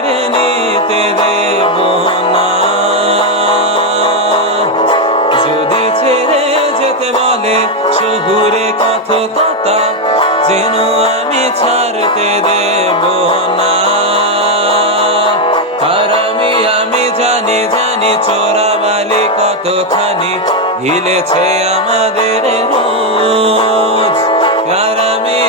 কেড়ে নিতে দেব না। যদি ছেড়ে যেতে বলে শহুরে কথকতা, যেন আমি ছাড়তে দেব না। আর আমি জানি জানি চোরাবালি কতখানি গিলেছে আমাদের রোজ। আর আমি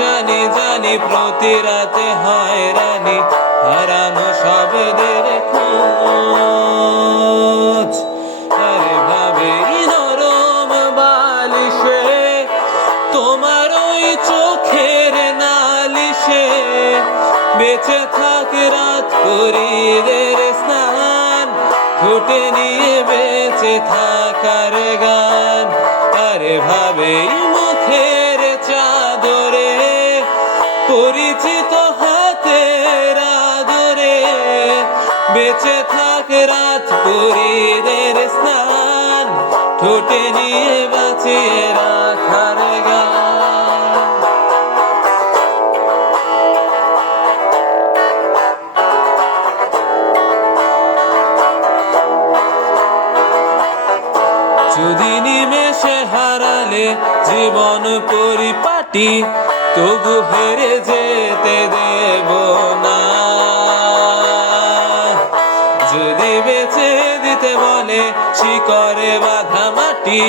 জানি জানি প্রতি রাতে হয়রানি, হারানো শব্দের খোঁজ। আরে ভাবে নরম বালিশে তোমার ওই চোখের নালিশে, বেঁচে থাকে রাত পরীদের স্নান, ঠোঁটে নিয়ে বেঁচে থাকার গান। আরে ভাবে মুখের চাদরে পরিচিত হাতের আদরে, বেঁচে থাকে রাত পরীদের স্নান, ঠোঁটে নিয়ে বাঁচিয়ে রাখার গান। যদি নিমেষে হারালে জীবন পরিপাটি, তবু হেরে যেতে দেব না। যদি বেঁচে দিতে বলে শিকড়ে বাঁধা মাটি,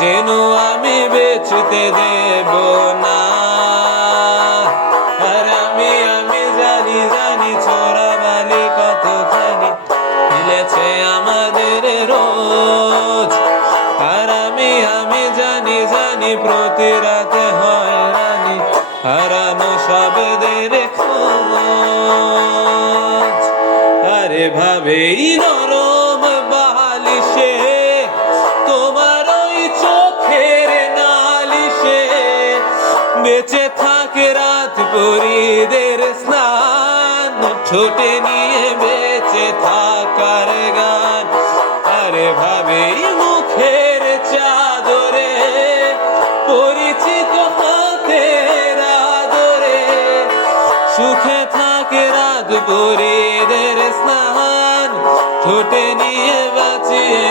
যেন আমি বেচতে দেব না। আর আমি জানি জানি চোরাবালি কতখানি গিলেছে আমাদের রোজ। আর আমি জানি জানি প্রতি রাতে হয়রানি, হারানো শব্দের খোঁজ। আরে ভাবে নরম বালিশে তোমার ওই চোখের নালিশে, বেঁচে থাকে রাত পরীদের স্নান, ঠোঁটে নিয়ে বেঁচে থাকার গান। আরে ভাবে মুখের চাদরে পরিচিত হাতের আদরে, সুখে থাকে রাত পরীদের স্নান, ঠোঁটে নিয়ে বাঁচিয়ে